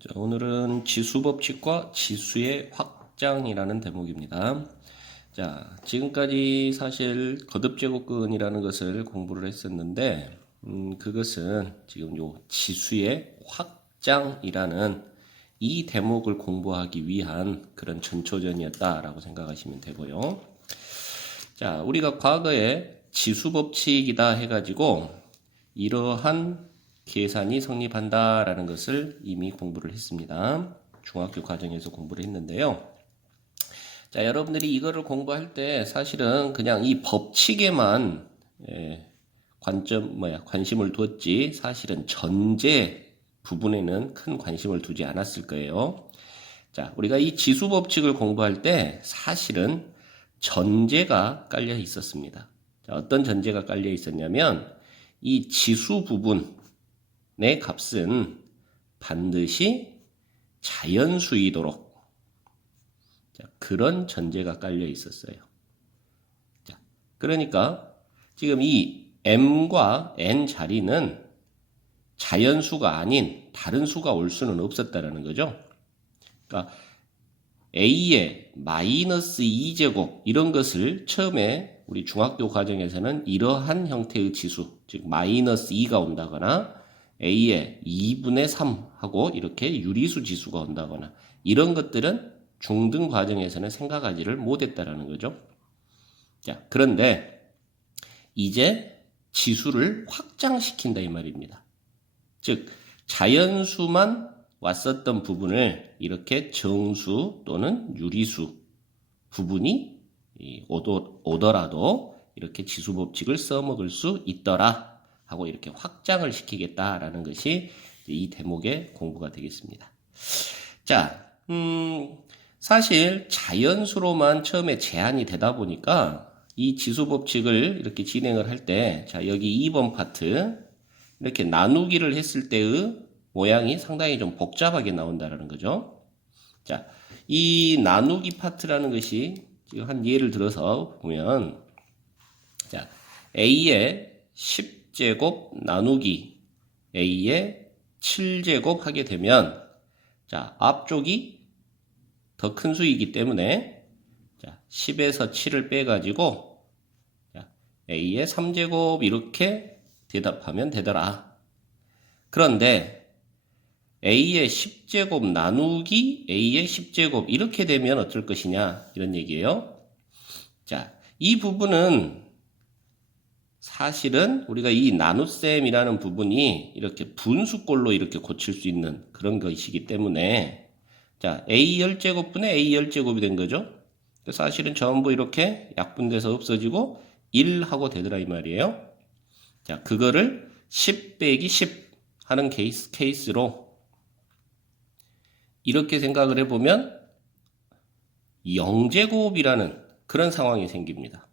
자, 오늘은 지수법칙과 지수의 확장이라는 대목입니다. 자, 지금까지 사실 거듭제곱근이라는 것을 공부를 했었는데, 그것은 지금 요 지수의 확장이라는 이 대목을 공부하기 위한 그런 전초전이었다라고 생각하시면 되고요. 자, 우리가 과거에 지수법칙이다 해가지고 이러한 계산이 성립한다라는 것을 이미 공부를 했습니다. 중학교 과정에서 공부를 했는데요. 자, 여러분들이 이거를 공부할 때 사실은 그냥 이 법칙에만 관심을 두었지 사실은 전제 부분에는 큰 관심을 두지 않았을 거예요. 자, 우리가 이 지수 법칙을 공부할 때 사실은 전제가 깔려 있었습니다. 자, 어떤 전제가 깔려 있었냐면 이 지수 부분 내 값은 반드시 자연수이도록 그런 전제가 깔려 있었어요. 자, 그러니까 지금 이 m과 n 자리는 자연수가 아닌 다른 수가 올 수는 없었다라는 거죠. 그러니까 a의 마이너스 2제곱 이런 것을 처음에 우리 중학교 과정에서는 이러한 형태의 지수, 즉 마이너스 2가 온다거나 a의 2분의 3하고 이렇게 유리수 지수가 온다거나 이런 것들은 중등 과정에서는 생각하지를 못했다라는 거죠. 자, 그런데 이제 지수를 확장시킨다 이 말입니다. 즉 자연수만 왔었던 부분을 이렇게 정수 또는 유리수 부분이 오더라도 이렇게 지수법칙을 써먹을 수 있더라 하고 이렇게 확장을 시키겠다라는 것이 이 대목의 공부가 되겠습니다. 자, 사실 자연수로만 처음에 제한이 되다 보니까 이 지수법칙을 이렇게 진행을 할 때, 자, 여기 2번 파트, 이렇게 나누기를 했을 때의 모양이 상당히 좀 복잡하게 나온다는 거죠. 자, 이 나누기 파트라는 것이 지금 한 예를 들어서 보면, 자, A의 10제곱 나누기 A의 7제곱 하게 되면, 자, 앞쪽이 더 큰 수이기 때문에, 자, 10에서 7을 빼가지고, 자, A의 3제곱 이렇게 대답하면 되더라. 그런데, A의 10제곱 나누기 A의 10제곱 이렇게 되면 어떨 것이냐 이런 얘기예요. 자, 이 부분은 사실은 우리가 이 나눗셈이라는 부분이 이렇게 분수꼴로 이렇게 고칠 수 있는 그런 것이기 때문에 자, A 열제곱분의 A 열제곱이 된 거죠. 사실은 전부 이렇게 약분돼서 없어지고 1 하고 되더라 이 말이에요. 자, 그거를 10 빼기 10 하는 케이스로 이렇게 생각을 해보면 0제곱이라는 그런 상황이 생깁니다.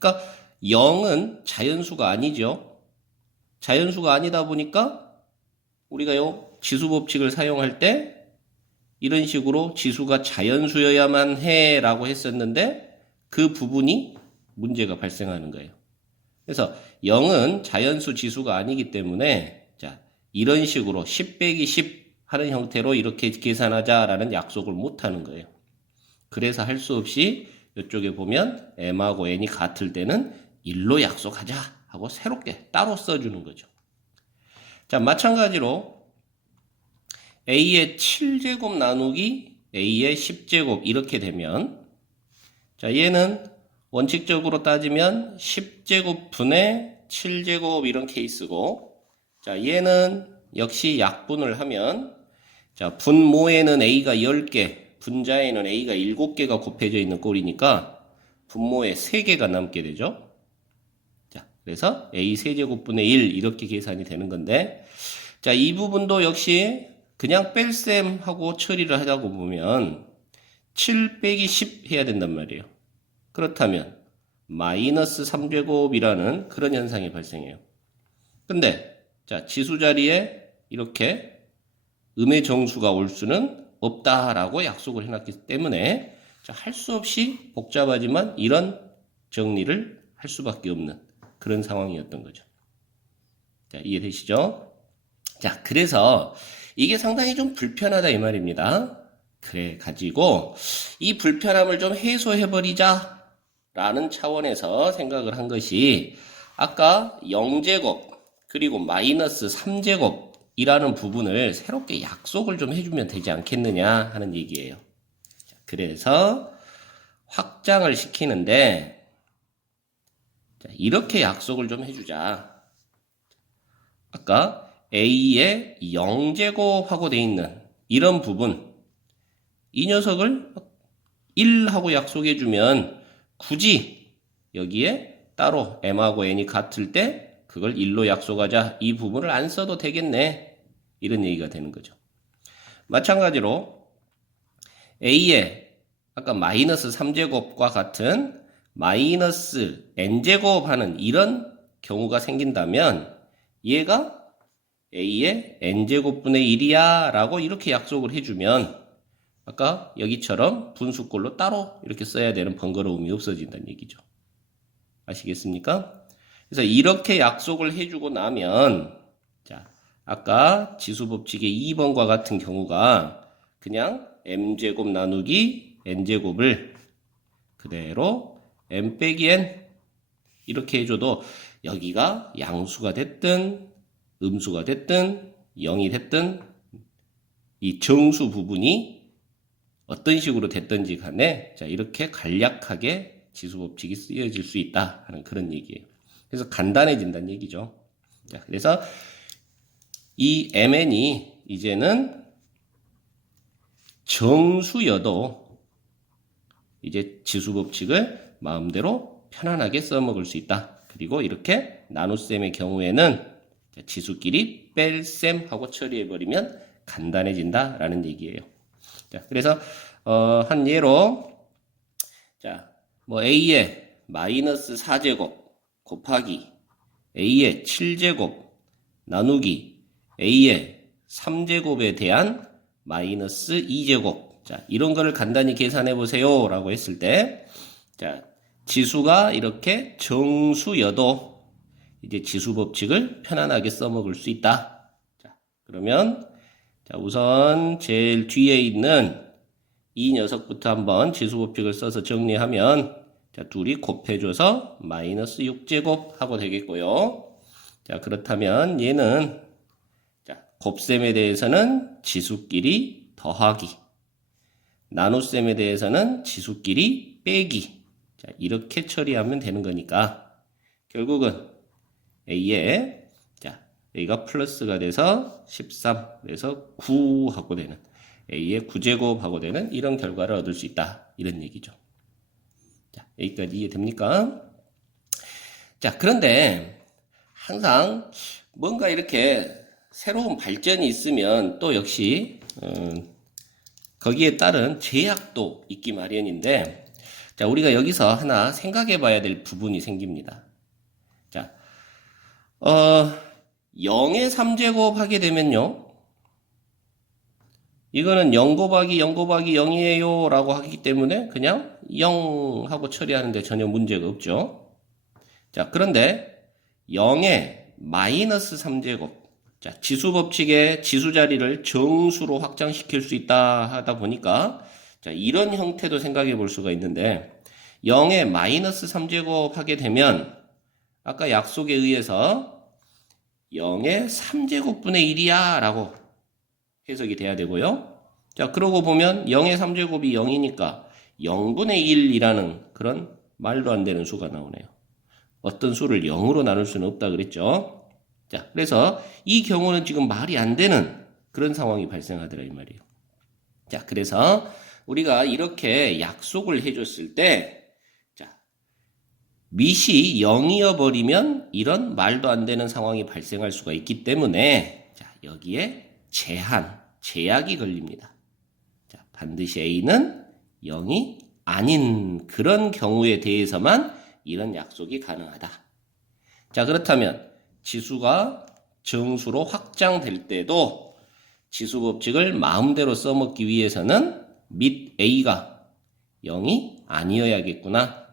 그러니까 0은 자연수가 아니죠. 자연수가 아니다 보니까 우리가 요 지수법칙을 사용할 때 이런 식으로 지수가 자연수여야만 해 라고 했었는데 그 부분이 문제가 발생하는 거예요. 그래서 0은 자연수 지수가 아니기 때문에 자, 이런 식으로 10 빼기 10 하는 형태로 이렇게 계산하자라는 약속을 못 하는 거예요. 그래서 할 수 없이 이쪽에 보면 m하고 n이 같을 때는 1로 약속하자 하고 새롭게 따로 써주는 거죠. 자, 마찬가지로 a의 7제곱 나누기 a의 10제곱 이렇게 되면 자, 얘는 원칙적으로 따지면 10제곱 분의 7제곱 이런 케이스고 자, 얘는 역시 약분을 하면 자, 분모에는 a가 10개, 분자에는 a가 7개가 곱해져 있는 꼴이니까 분모에 3개가 남게 되죠. 자, 그래서 a 세제곱분의 1 이렇게 계산이 되는 건데 자, 이 부분도 역시 그냥 뺄셈 하고 처리를 하자고 보면 7 빼기 10 해야 된단 말이에요. 그렇다면 마이너스 3제곱이라는 그런 현상이 발생해요. 근데 자, 지수 자리에 이렇게 음의 정수가 올 수는 없다라고 약속을 해놨기 때문에 할 수 없이 복잡하지만 이런 정리를 할 수밖에 없는 그런 상황이었던 거죠. 자, 이해되시죠? 자, 그래서 이게 상당히 좀 불편하다 이 말입니다. 그래 가지고 이 불편함을 좀 해소해버리자 라는 차원에서 생각을 한 것이 아까 0제곱 그리고 마이너스 3제곱 이라는 부분을 새롭게 약속을 좀 해주면 되지 않겠느냐 하는 얘기예요. 그래서 확장을 시키는데 이렇게 약속을 좀 해주자. 아까 A에 0제곱하고 돼 있는 이런 부분 이 녀석을 1하고 약속해주면 굳이 여기에 따로 M하고 N이 같을 때 그걸 1로 약속하자. 이 부분을 안 써도 되겠네. 이런 얘기가 되는 거죠. 마찬가지로 A에 아까 마이너스 3제곱과 같은 마이너스 n제곱 하는 이런 경우가 생긴다면 얘가 A의 n제곱분의 1이야 라고 이렇게 약속을 해주면 아까 여기처럼 분수꼴로 따로 이렇게 써야 되는 번거로움이 없어진다는 얘기죠. 아시겠습니까? 그래서 이렇게 약속을 해주고 나면 자 아까 지수법칙의 2번과 같은 경우가 그냥 m제곱 나누기 n제곱을 그대로 m 빼기 n 이렇게 해줘도 여기가 양수가 됐든 음수가 됐든 0이 됐든 이 정수 부분이 어떤 식으로 됐든지 간에 자 이렇게 간략하게 지수법칙이 쓰여질 수 있다 하는 그런 얘기예요. 그래서 간단해진다는 얘기죠. 자, 그래서 이 mn이 이제는 정수여도 이제 지수법칙을 마음대로 편안하게 써먹을 수 있다. 그리고 이렇게 나눗셈의 경우에는 지수끼리 뺄셈 하고 처리해버리면 간단해진다라는 얘기예요. 자, 그래서 한 예로 자, 뭐 A의 마이너스 4제곱 곱하기 A의 7제곱 나누기 A의 3제곱에 대한 마이너스 2제곱 자, 이런 거를 간단히 계산해 보세요 라고 했을 때 자, 지수가 이렇게 정수여도 이제 지수법칙을 편안하게 써먹을 수 있다. 자, 그러면 자, 우선 제일 뒤에 있는 이 녀석부터 한번 지수법칙을 써서 정리하면 자, 둘이 곱해줘서 마이너스 6제곱 하고 되겠고요. 자, 그렇다면 얘는 자, 곱셈에 대해서는 지수끼리 더하기 나눗셈에 대해서는 지수끼리 빼기 자, 이렇게 처리하면 되는 거니까 결국은 A에 자, A가 플러스가 돼서 13 그래서 9 하고 되는 A의 9제곱 하고 되는 이런 결과를 얻을 수 있다 이런 얘기죠. 자, 여기까지 이해됩니까? 자, 그런데 항상 뭔가 이렇게 새로운 발전이 있으면 또 역시 거기에 따른 제약도 있기 마련인데 자, 우리가 여기서 하나 생각해 봐야 될 부분이 생깁니다. 자, 0의 3제곱 하게 되면요. 이거는 0 곱하기 0 곱하기 0이에요 라고 하기 때문에 그냥 0 하고 처리하는데 전혀 문제가 없죠. 자, 그런데 0의 마이너스 3제곱 자, 지수법칙의 지수 자리를 정수로 확장시킬 수 있다 하다 보니까 자, 이런 형태도 생각해 볼 수가 있는데 0의 마이너스 3제곱 하게 되면 아까 약속에 의해서 0의 3제곱분의 1이야 라고 해석이 돼야 되고요. 자, 그러고 보면 0의 3제곱이 0이니까 0분의 1이라는 그런 말도 안 되는 수가 나오네요. 어떤 수를 0으로 나눌 수는 없다 그랬죠. 자, 그래서 이 경우는 지금 말이 안 되는 그런 상황이 발생하더라 이 말이에요. 자, 그래서 우리가 이렇게 약속을 해줬을 때 자, 밑이 0이어 버리면 이런 말도 안 되는 상황이 발생할 수가 있기 때문에 자, 여기에 제약이 걸립니다. 자, 반드시 A는 0이 아닌 그런 경우에 대해서만 이런 약속이 가능하다. 자, 그렇다면 지수가 정수로 확장될 때도 지수법칙을 마음대로 써먹기 위해서는 밑 A가 0이 아니어야겠구나.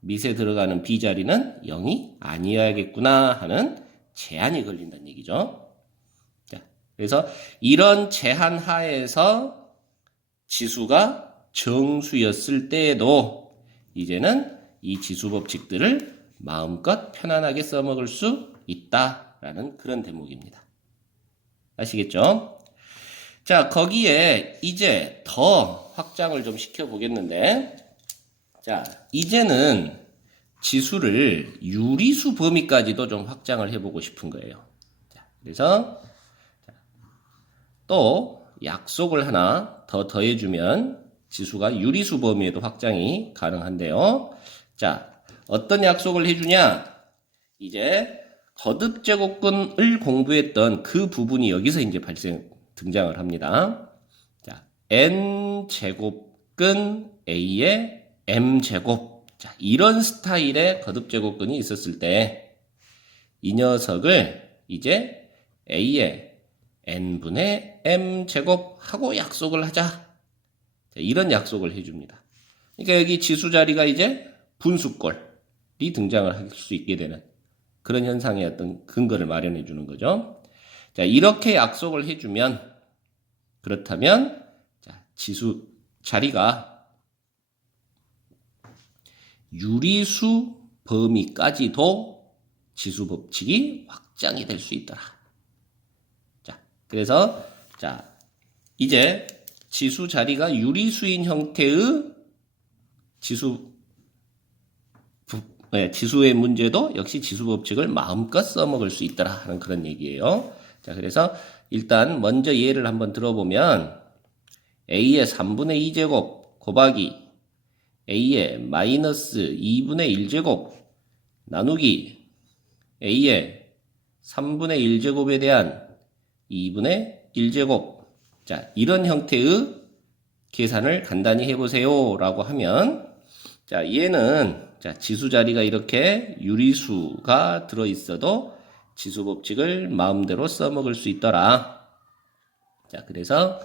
밑에 들어가는 B자리는 0이 아니어야겠구나 하는 제한이 걸린다는 얘기죠. 자, 그래서 이런 제한 하에서 지수가 정수였을 때에도 이제는 이 지수 법칙들을 마음껏 편안하게 써먹을 수 있다라는 그런 대목입니다. 아시겠죠? 자, 거기에 이제 더 확장을 좀 시켜보겠는데, 자, 이제는 지수를 유리수 범위까지도 좀 확장을 해보고 싶은 거예요. 자, 그래서 또 약속을 하나 더 더해주면 지수가 유리수 범위에도 확장이 가능한데요. 자, 어떤 약속을 해주냐? 이제 거듭제곱근을 공부했던 그 부분이 여기서 이제 등장을 합니다. 자, n제곱근 a의 m제곱. 자, 이런 스타일의 거듭제곱근이 있었을 때 이 녀석을 이제 a의 n분의 m제곱 하고 약속을 하자. 자, 이런 약속을 해줍니다. 그러니까 여기 지수 자리가 이제 분수꼴이 등장을 할 수 있게 되는 그런 현상의 어떤 근거를 마련해 주는 거죠. 자, 이렇게 약속을 해주면, 그렇다면, 자, 지수 자리가 유리수 범위까지도 지수 법칙이 확장이 될 수 있더라. 자, 그래서, 자, 이제 지수 자리가 유리수인 형태의 지수의 문제도 역시 지수 법칙을 마음껏 써먹을 수 있더라 하는 그런 얘기예요. 자, 그래서 일단 먼저 예를 한번 들어보면 a의 3분의 2제곱 곱하기 a의 마이너스 2분의 1제곱 나누기 a의 3분의 1제곱에 대한 2분의 1제곱. 자, 이런 형태의 계산을 간단히 해보세요 라고 하면, 자, 얘는 자, 지수 자리가 이렇게 유리수가 들어있어도 지수 법칙을 마음대로 써먹을 수 있더라. 자, 그래서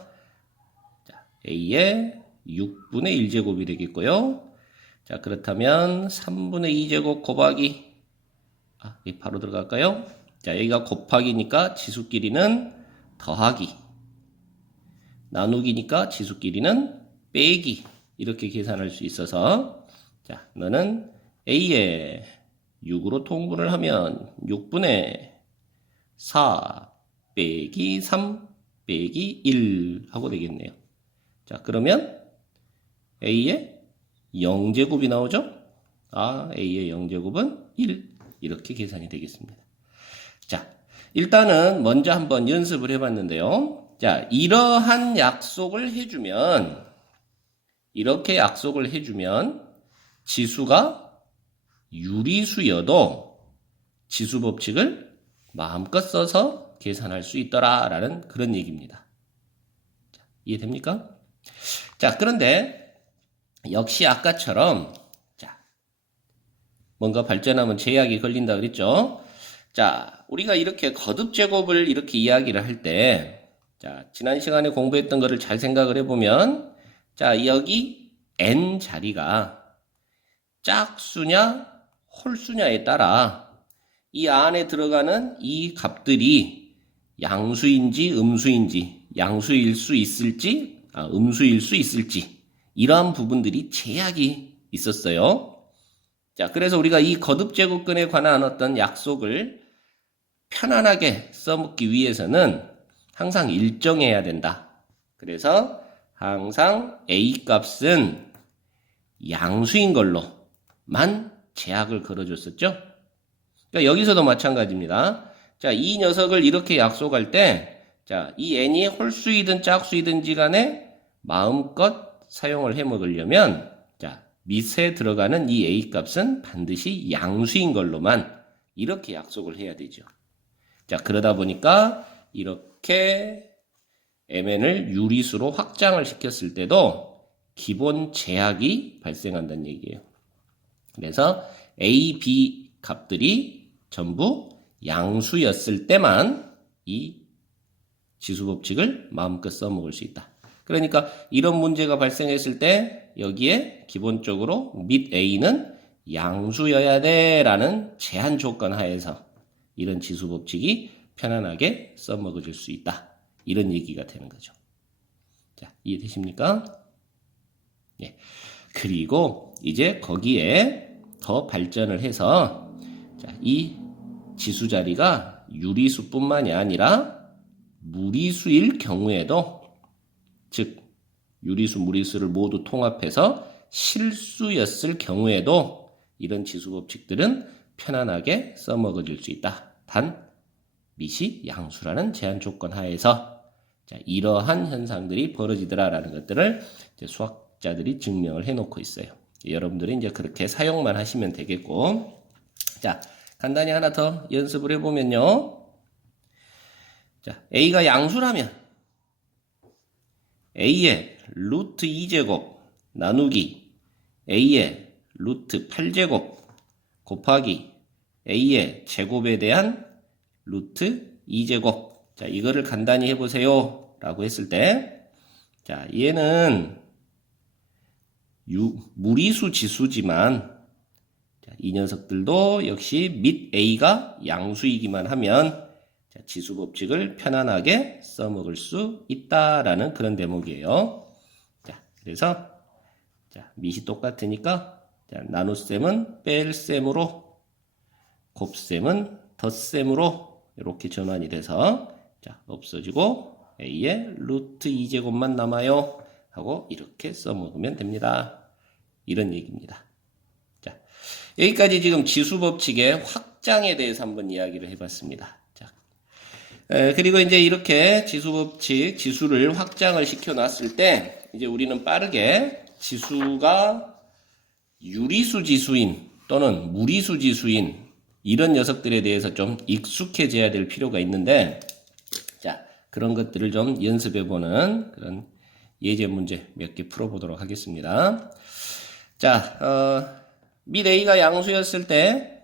자, a의 6분의 1제곱이 되겠고요. 자, 그렇다면 3분의 2제곱 곱하기 바로 들어갈까요? 자, 여기가 곱하기니까 지수끼리는 더하기, 나누기니까 지수끼리는 빼기, 이렇게 계산할 수 있어서, 자, 너는 a의 6으로 통분을 하면 6분의 4 빼기 3 빼기 1 하고 되겠네요. 자, 그러면 a의 0제곱이 나오죠? a의 0제곱은 1. 이렇게 계산이 되겠습니다. 자, 일단은 먼저 한번 연습을 해봤는데요. 자, 이러한 약속을 해주면, 이렇게 약속을 해주면 지수가 유리수여도 지수 법칙을 마음껏 써서 계산할 수 있더라라는 그런 얘기입니다. 자, 이해됩니까? 자, 그런데 역시 아까처럼 뭔가 발전하면 제약이 걸린다 그랬죠? 자, 우리가 이렇게 거듭제곱을 이렇게 이야기를 할 때, 자, 지난 시간에 공부했던 거를 잘 생각을 해보면, 자, 여기 n 자리가 짝수냐, 홀수냐에 따라 이 안에 들어가는 이 값들이 양수인지 음수인지, 양수일 수 있을지, 음수일 수 있을지, 이러한 부분들이 제약이 있었어요. 자, 그래서 우리가 이 거듭제곱근에 관한 어떤 약속을 편안하게 써먹기 위해서는 항상 일정해야 된다. 그래서 항상 a 값은 양수인 걸로만 제약을 걸어줬었죠. 그러니까 여기서도 마찬가지입니다. 자, 이 녀석을 이렇게 약속할 때, 자, 이 n이 홀수이든 짝수이든지 간에 마음껏 사용을 해 먹으려면, 자, 밑에 들어가는 이 a 값은 반드시 양수인 걸로만 이렇게 약속을 해야 되죠. 자, 그러다 보니까 이렇게 mn을 유리수로 확장을 시켰을 때도 기본 제약이 발생한다는 얘기예요. 그래서 a, b 값들이 전부 양수였을 때만 이 지수 법칙을 마음껏 써먹을 수 있다. 그러니까 이런 문제가 발생했을 때 여기에 기본적으로 밑 a는 양수여야 돼 라는 제한 조건 하에서 이런 지수 법칙이 편안하게 써먹어질 수 있다. 이런 얘기가 되는 거죠. 자, 이해되십니까? 네. 그리고 이제 거기에 더 발전을 해서 자, 이 지수 자리가 유리수뿐만이 아니라 무리수일 경우에도, 즉 유리수, 무리수를 모두 통합해서 실수였을 경우에도 이런 지수 법칙들은 편안하게 써먹어질 수 있다. 단 밑이 양수라는 제한 조건 하에서 자, 이러한 현상들이 벌어지더라라는 것들을 이제 수학자들이 증명을 해놓고 있어요. 여러분들이 이제 그렇게 사용만 하시면 되겠고, 자, 간단히 하나 더 연습을 해보면요. 자, A가 양수라면 A의 루트 2제곱 나누기 A의 루트 8제곱 곱하기 A의 제곱에 대한 루트 2제곱. 자, 이거를 간단히 해보세요 라고 했을 때, 자, 얘는 무리수 지수지만, 자, 이 녀석들도 역시 밑 A가 양수이기만 하면 자, 지수 법칙을 편안하게 써먹을 수 있다라는 그런 대목이에요. 자, 그래서 자, 밑이 똑같으니까 자, 나눗셈은 뺄셈으로, 곱셈은 덧셈으로 이렇게 전환이 돼서 자, 없어지고 A의 루트 2제곱만 남아요 하고 이렇게 써먹으면 됩니다. 이런 얘기입니다. 자, 여기까지 지금 지수 법칙의 확장에 대해서 한번 이야기를 해봤습니다. 자, 그리고 이제 이렇게 지수 법칙, 지수를 확장을 시켜놨을 때 이제 우리는 빠르게 지수가 유리수 지수인 또는 무리수 지수인 이런 녀석들에 대해서 좀 익숙해져야 될 필요가 있는데, 자, 그런 것들을 좀 연습해보는 그런 예제 문제 몇 개 풀어보도록 하겠습니다. 자, 밑 A가 양수였을 때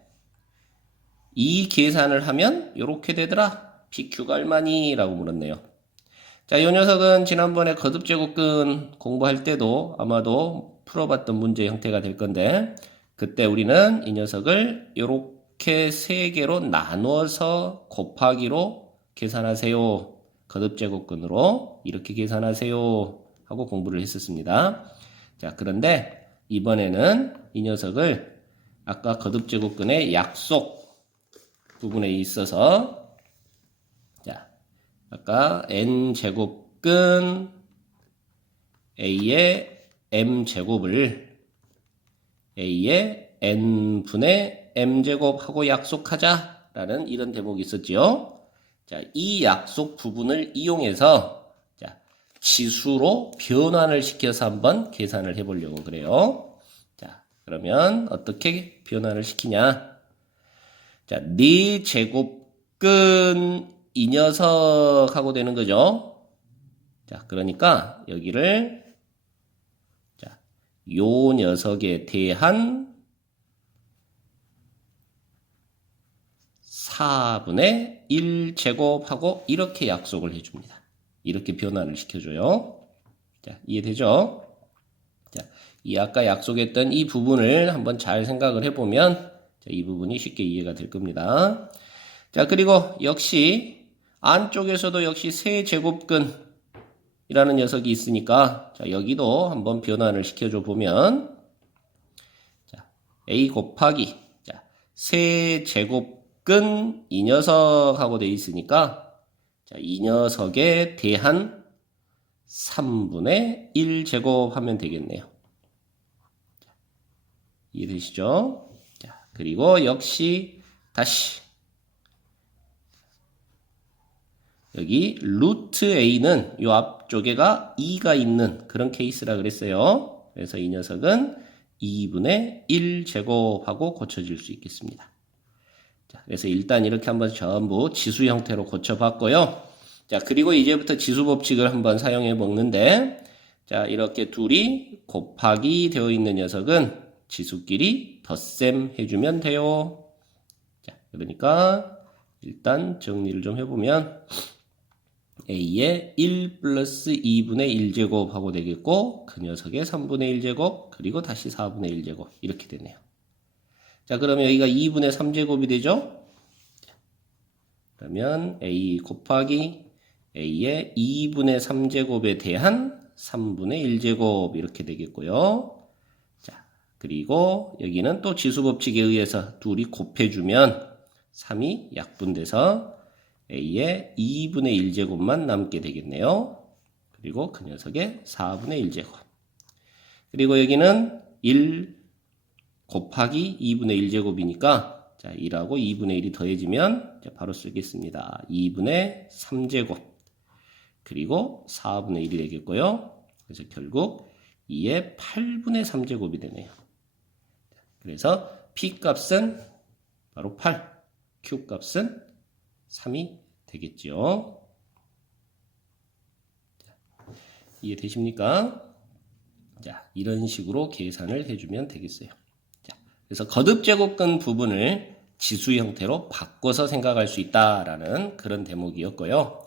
이 계산을 하면 이렇게 되더라. PQ가 얼마니? 라고 물었네요. 자, 이 녀석은 지난번에 거듭제곱근 공부할 때도 아마도 풀어봤던 문제 형태가 될 건데, 그때 우리는 이 녀석을 이렇게 세 개로 나눠서 곱하기로 계산하세요. 거듭제곱근으로 이렇게 계산하세요 하고 공부를 했었습니다. 자, 그런데 이번에는 이 녀석을 아까 거듭제곱근의 약속 부분에 있어서 자, 아까 n제곱근 a의 m제곱을 a의 n분의 m제곱하고 약속하자라는 이런 대목이 있었죠. 자, 이 약속 부분을 이용해서 자, 지수로 변환을 시켜서 한번 계산을 해보려고 그래요. 자, 그러면 어떻게 변환을 시키냐? 자, 4제곱근 이 녀석하고 되는 거죠. 자, 그러니까 여기를 자, 요 녀석에 대한 4분의 1제곱하고 이렇게 약속을 해줍니다. 이렇게 변환을 시켜줘요. 자, 이해되죠? 자, 이 아까 약속했던 이 부분을 한번 잘 생각을 해보면 자, 이 부분이 쉽게 이해가 될 겁니다. 자, 그리고 역시 안쪽에서도 역시 세제곱근이라는 녀석이 있으니까 자, 여기도 한번 변환을 시켜줘 보면 자, a 곱하기 자, 세제곱근 이 녀석하고 되어 있으니까 자, 이 녀석에 대한 3분의 1제곱 하면 되겠네요. 자, 이해되시죠? 자, 그리고 역시 다시 여기 루트 a는 요 앞쪽에가 2가 있는 그런 케이스라 그랬어요. 그래서 이 녀석은 2분의 1제곱하고 고쳐질 수 있겠습니다. 자, 그래서 일단 이렇게 한번 전부 지수 형태로 고쳐봤고요. 자, 그리고 이제부터 지수 법칙을 한번 사용해 먹는데, 자, 이렇게 둘이 곱하기 되어 있는 녀석은 지수끼리 덧셈 해주면 돼요. 자, 그러니까 일단 정리를 좀 해보면 a의 1 플러스 2분의 1제곱 하고 되겠고, 그 녀석의 3분의 1제곱, 그리고 다시 4분의 1제곱 이렇게 되네요. 자, 그러면 여기가 2분의 3제곱이 되죠? 그러면 a 곱하기 a의 2분의 3제곱에 대한 3분의 1제곱 이렇게 되겠고요. 자, 그리고 여기는 또 지수법칙에 의해서 둘이 곱해주면 3이 약분돼서 a의 2분의 1제곱만 남게 되겠네요. 그리고 그 녀석의 4분의 1제곱. 그리고 여기는 1 곱하기 2분의 1제곱이니까 자, 1하고 2분의 1이 더해지면 자, 바로 쓰겠습니다. 2분의 3제곱. 그리고 4분의 1이 되겠고요. 그래서 결국 2의 8분의 3제곱이 되네요. 그래서 P 값은 바로 8, Q 값은 3이 되겠죠. 이해되십니까? 자, 이런 식으로 계산을 해주면 되겠어요. 자, 그래서 거듭제곱근 부분을 지수 형태로 바꿔서 생각할 수 있다라는 그런 대목이었고요.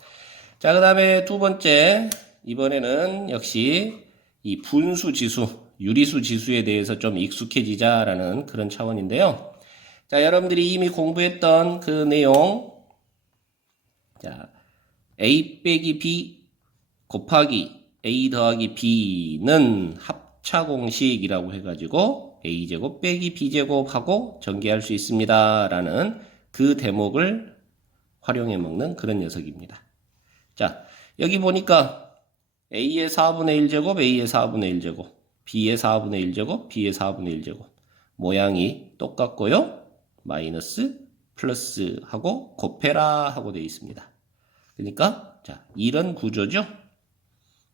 자, 그 다음에 두 번째, 이번에는 역시 이 분수 지수, 유리수 지수에 대해서 좀 익숙해지자라는 그런 차원인데요. 자, 여러분들이 이미 공부했던 그 내용, 자, a 빼기 b 곱하기 a 더하기 b는 합차 공식이라고 해가지고 a제곱 빼기 b제곱하고 전개할 수 있습니다. 라는 그 대목을 활용해 먹는 그런 녀석입니다. 자, 여기 보니까 a의 4분의 1제곱, a의 4분의 1제곱, b의 4분의 1제곱, b의 4분의 1제곱. 모양이 똑같고요. 마이너스, 플러스 하고 곱해라 하고 되어 있습니다. 그러니까 자, 이런 구조죠.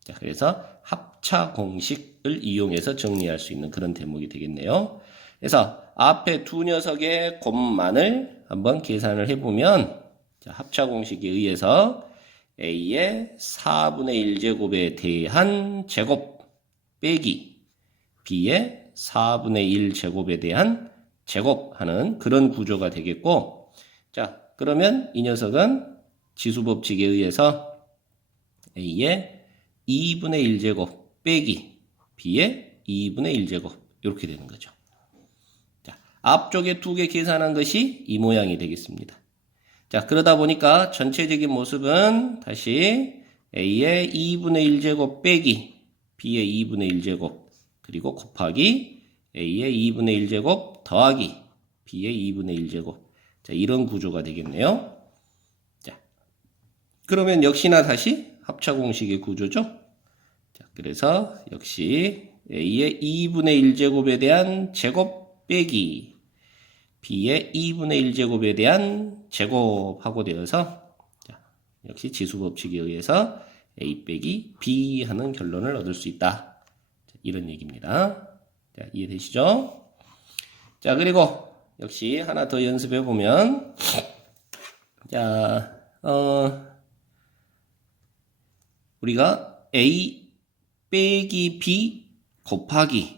자, 그래서 합차 공식을 이용해서 정리할 수 있는 그런 대목이 되겠네요. 그래서 앞에 두 녀석의 곱만을 한번 계산을 해보면 자, 합차 공식에 의해서 a의 4분의 1제곱에 대한 제곱 빼기 b의 4분의 1제곱에 대한 제곱하는 그런 구조가 되겠고, 자, 그러면 이 녀석은 지수법칙에 의해서 a의 2분의 1제곱 빼기 b의 2분의 1제곱 이렇게 되는 거죠. 자, 앞쪽에 두 개 계산한 것이 이 모양이 되겠습니다. 자, 그러다 보니까 전체적인 모습은 다시 a의 2분의 1제곱 빼기 b의 2분의 1제곱 그리고 곱하기 a의 2분의 1제곱 더하기 b의 2분의 1제곱. 자, 이런 구조가 되겠네요. 자, 그러면 역시나 다시 합차 공식의 구조죠. 자, 그래서 역시 a의 2분의 1제곱에 대한 제곱 빼기 b의 2분의 1제곱에 대한 제곱하고 되어서 자, 역시 지수법칙에 의해서 a 빼기 b 하는 결론을 얻을 수 있다. 자, 이런 얘기입니다. 자, 이해되시죠? 자, 그리고 역시 하나 더 연습해 보면 자, 우리가 a 빼기 b 곱하기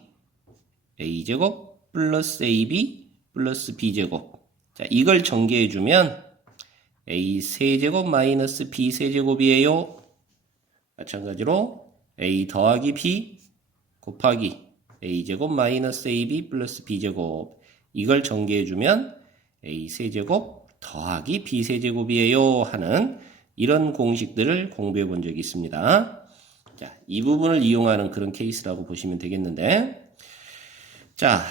a제곱 플러스 ab 플러스 b제곱. 자, 이걸 전개해주면 a 세제곱 마이너스 b 세제곱이에요. 마찬가지로 a 더하기 b 곱하기 a제곱 마이너스 ab 플러스 b제곱. 이걸 전개해주면 a 세제곱 더하기 b 세제곱이에요. 하는 이런 공식들을 공부해 본 적이 있습니다. 자, 이 부분을 이용하는 그런 케이스라고 보시면 되겠는데, 자,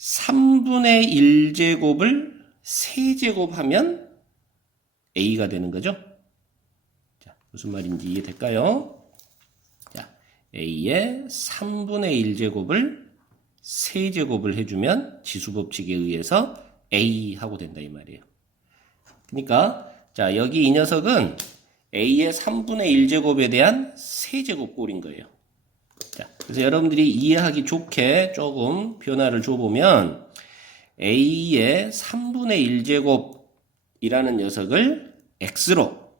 3분의 1제곱을 세제곱하면 a가 되는 거죠. 자, 무슨 말인지 이해될까요? 자, a의 3분의 1제곱을 세제곱을 해주면 지수법칙에 의해서 a 하고 된다 이 말이에요. 그러니까 자, 여기 이 녀석은 a의 3분의 1제곱에 대한 세제곱 꼴인 거예요. 자, 그래서 여러분들이 이해하기 좋게 조금 변화를 줘보면 a의 3분의 1제곱이라는 녀석을 x로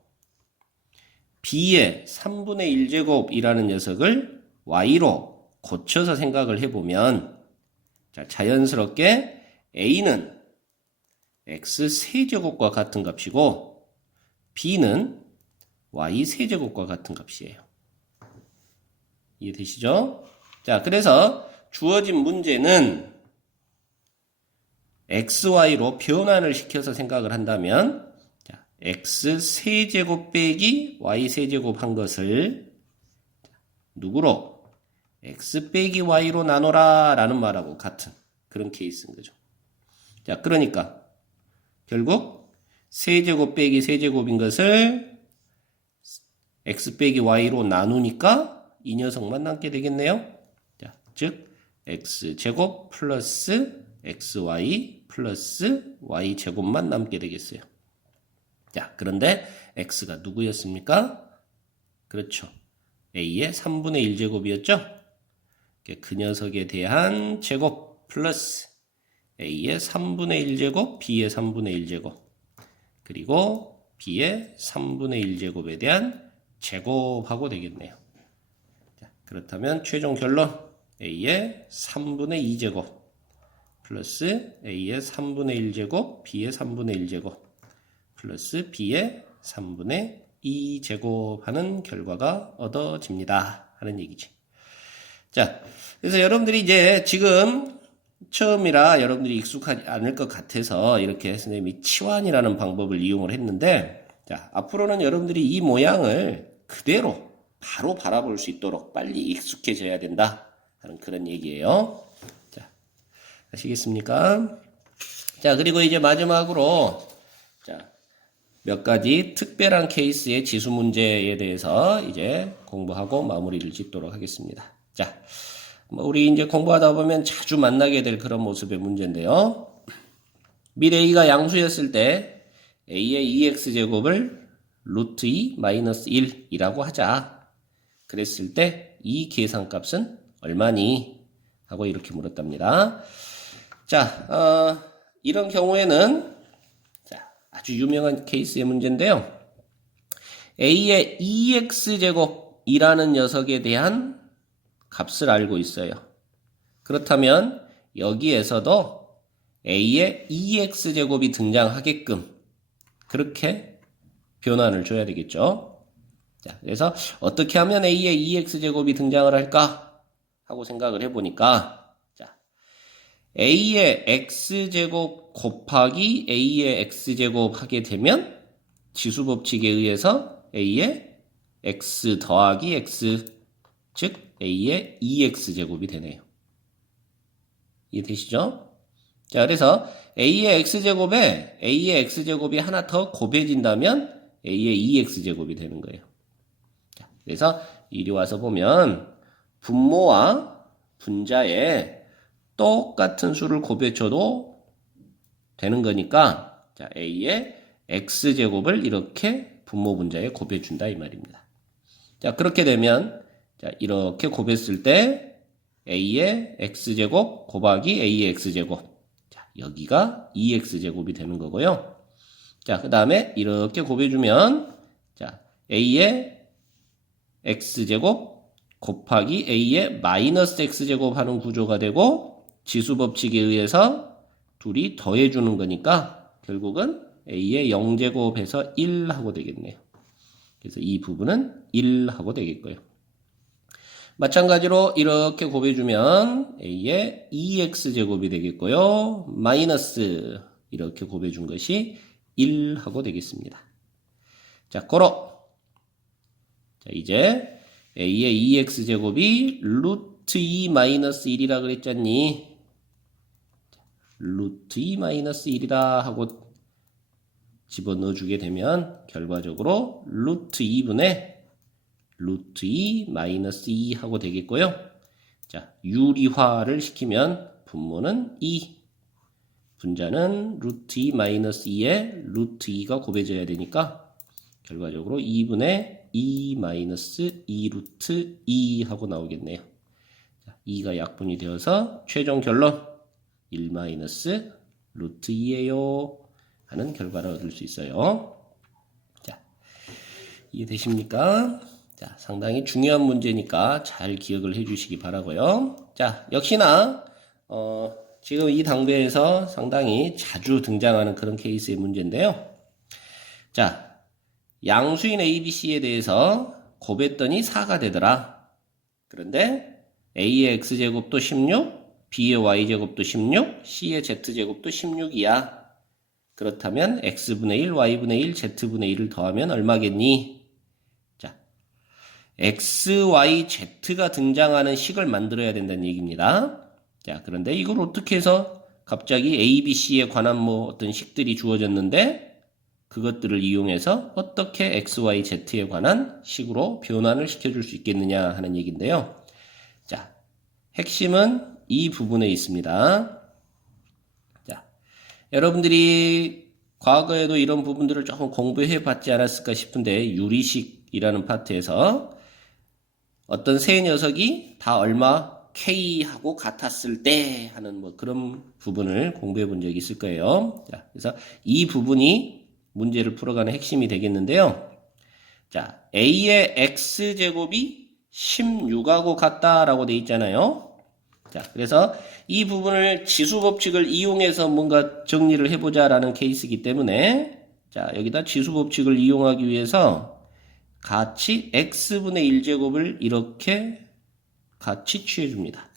b의 3분의 1제곱이라는 녀석을 y로 고쳐서 생각을 해보면 자, 자연스럽게 a는 x 세제곱과 같은 값이고 b는 y 세제곱과 같은 값이에요. 이해되시죠? 자, 그래서 주어진 문제는 XY로 변환을 시켜서 생각을 한다면 자, x 세제곱 빼기 y 세제곱 한 것을 누구로? x 빼기 y로 나눠라 라는 말하고 같은 그런 케이스인 거죠. 자, 그러니까 결국 세제곱 빼기 세제곱인 것을 x 빼기 y로 나누니까 이 녀석만 남게 되겠네요. 자, 즉 x제곱 플러스 xy 플러스 y제곱만 남게 되겠어요. 자, 그런데 x가 누구였습니까? 그렇죠. a의 3분의 1제곱이었죠? 그 녀석에 대한 제곱 플러스 a의 3분의 1제곱, b의 3분의 1제곱, 그리고 b의 3분의 1제곱에 대한 제곱하고 되겠네요. 자, 그렇다면 최종 결론 a의 3분의 2제곱 플러스 a의 3분의 1제곱, b의 3분의 1제곱 플러스 b의 3분의 2제곱 하는 결과가 얻어집니다 하는 얘기지. 자, 그래서 여러분들이 이제 지금 처음이라 여러분들이 익숙하지 않을 것 같아서 이렇게 선생님이 치환이라는 방법을 이용을 했는데, 자, 앞으로는 여러분들이 이 모양을 그대로 바로 바라볼 수 있도록 빨리 익숙해져야 된다 하는 그런 얘기예요. 자, 아시겠습니까? 자, 그리고 이제 마지막으로 자, 몇 가지 특별한 케이스의 지수 문제에 대해서 이제 공부하고 마무리를 짓도록 하겠습니다. 자, 우리 이제 공부하다 보면 자주 만나게 될 그런 모습의 문제인데요. 및 a가 양수였을 때 a의 2x제곱을 루트 2 마이너스 1이라고 하자. 그랬을 때 이 계산값은 얼마니? 하고 이렇게 물었답니다. 자, 이런 경우에는 자, 아주 유명한 케이스의 문제인데요. a의 2x제곱이라는 녀석에 대한 값을 알고 있어요. 그렇다면 여기에서도 a의 2x제곱이 등장하게끔 그렇게 변환을 줘야 되겠죠. 자, 그래서 어떻게 하면 a의 2x제곱이 등장을 할까 하고 생각을 해보니까 자, a의 x제곱 곱하기 a의 x제곱 하게 되면 지수법칙에 의해서 a의 x 더하기 x, 즉 a의 2x제곱이 되네요. 이해되시죠? 자, 그래서 a의 x제곱에 a의 x제곱이 하나 더 곱해진다면 a의 2x제곱이 되는 거예요. 자, 그래서 이리 와서 보면 분모와 분자에 똑같은 수를 곱해줘도 되는 거니까 자, a의 x제곱을 이렇게 분모 분자에 곱해준다 이 말입니다. 자, 그렇게 되면 자, 이렇게 곱했을 때 a의 x제곱 곱하기 a의 x제곱. 자, 여기가 2x제곱이 되는 거고요. 자, 그 다음에 이렇게 곱해주면 자, a의 x제곱 곱하기 a의 마이너스 x제곱 하는 구조가 되고 지수법칙에 의해서 둘이 더해주는 거니까 결국은 a의 0제곱해서 1 하고 되겠네요. 그래서 이 부분은 1 하고 되겠고요. 마찬가지로 이렇게 곱해주면 a의 2x제곱이 되겠고요. 마이너스 이렇게 곱해준 것이 1 하고 되겠습니다. 자, 고로 자, 이제 a의 2x제곱이 루트 2 마이너스 1이라 그랬잖니. 루트 2 마이너스 1이다 하고 집어넣어 주게 되면 결과적으로 루트 2분의 루트 2 마이너스 2 하고 되겠고요. 자, 유리화를 시키면 분모는 2, 분자는 루트 2 마이너스 2에 루트 2가 곱해져야 되니까 결과적으로 2분의 2 마이너스 2 루트 2 하고 나오겠네요. 자, 2가 약분이 되어서 최종 결론 1 마이너스 루트 2예요 하는 결과를 얻을 수 있어요. 자, 이해되십니까? 자, 상당히 중요한 문제니까 잘 기억을 해 주시기 바라고요. 자, 역시나 지금 이 단계에서 상당히 자주 등장하는 그런 케이스의 문제인데요. 자, 양수인 ABC에 대해서 곱했더니 4가 되더라. 그런데 A의 X제곱도 16, B의 Y제곱도 16, C의 Z제곱도 16이야. 그렇다면 x분의 1, y분의 1, z분의 1을 더하면 얼마겠니? 자, x, y, z가 등장하는 식을 만들어야 된다는 얘기입니다. 자, 그런데 이걸 어떻게 해서 갑자기 a, b, c에 관한 뭐 어떤 식들이 주어졌는데 그것들을 이용해서 어떻게 x, y, z에 관한 식으로 변환을 시켜줄 수 있겠느냐 하는 얘기인데요. 자, 핵심은 이 부분에 있습니다. 자, 여러분들이 과거에도 이런 부분들을 조금 공부해 봤지 않았을까 싶은데 유리식이라는 파트에서 어떤 세 녀석이 다 얼마 K하고 같았을 때 하는 뭐 그런 부분을 공부해 본 적이 있을 거예요. 자, 그래서 이 부분이 문제를 풀어가는 핵심이 되겠는데요. 자, A의 X제곱이 16하고 같다라고 돼 있잖아요. 자, 그래서 이 부분을 지수법칙을 이용해서 뭔가 정리를 해보자라는 케이스이기 때문에 자, 여기다 지수법칙을 이용하기 위해서 같이 X분의 1제곱을 이렇게 같이 취해줍니다.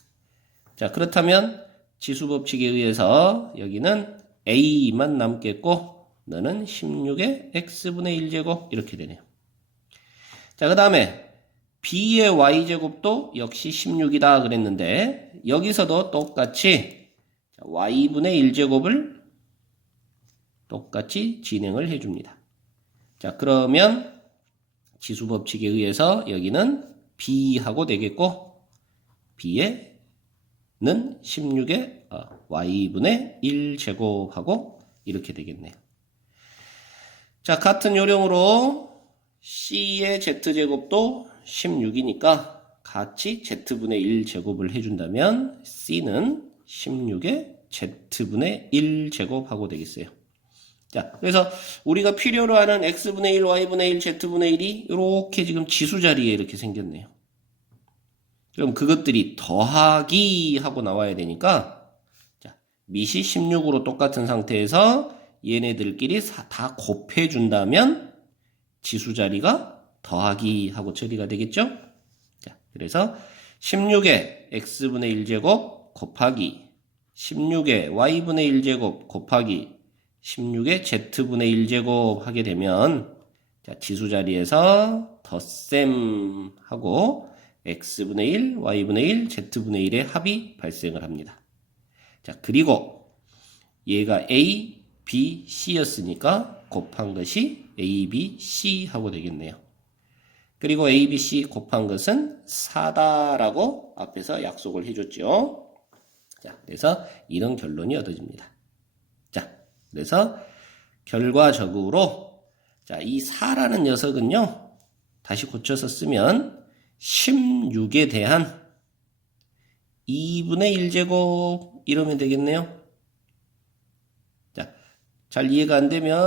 자, 그렇다면 지수법칙에 의해서 여기는 A만 남겠고 너는 16의 X분의 1제곱 이렇게 되네요. 자, 그 다음에 B의 Y제곱도 역시 16이다 그랬는데 여기서도 똑같이 Y분의 1제곱을 똑같이 진행을 해줍니다. 자, 그러면 지수법칙에 의해서 여기는 B하고 되겠고 B에는 16의 Y분의 1제곱하고 이렇게 되겠네요. 자, 같은 요령으로 C의 Z제곱도 16이니까 같이 Z분의 1제곱을 해준다면 C는 16의 Z분의 1제곱하고 되겠어요. 자, 그래서 우리가 필요로 하는 X분의 1, Y분의 1, Z분의 1이 이렇게 지금 지수 자리에 이렇게 생겼네요. 그럼 그것들이 더하기 하고 나와야 되니까 자, 밑이 16으로 똑같은 상태에서 얘네들끼리 다 곱해준다면 지수 자리가 더하기 하고 처리가 되겠죠? 자, 그래서 16의 x분의 1제곱 곱하기 16의 y분의 1제곱 곱하기 16의 z분의 1제곱 하게 되면 자, 지수 자리에서 덧셈 하고 x분의 1, y분의 1, z분의 1의 합이 발생을 합니다. 자, 그리고 얘가 a, b, c였으니까 곱한 것이 a, b, c 하고 되겠네요. 그리고 a, b, c 곱한 것은 4다라고 앞에서 약속을 해줬죠. 자, 그래서 이런 결론이 얻어집니다. 자, 그래서 결과적으로 자, 이 4라는 녀석은요. 다시 고쳐서 쓰면 16에 대한 2분의 1제곱 이러면 되겠네요. 자, 잘 이해가 안 되면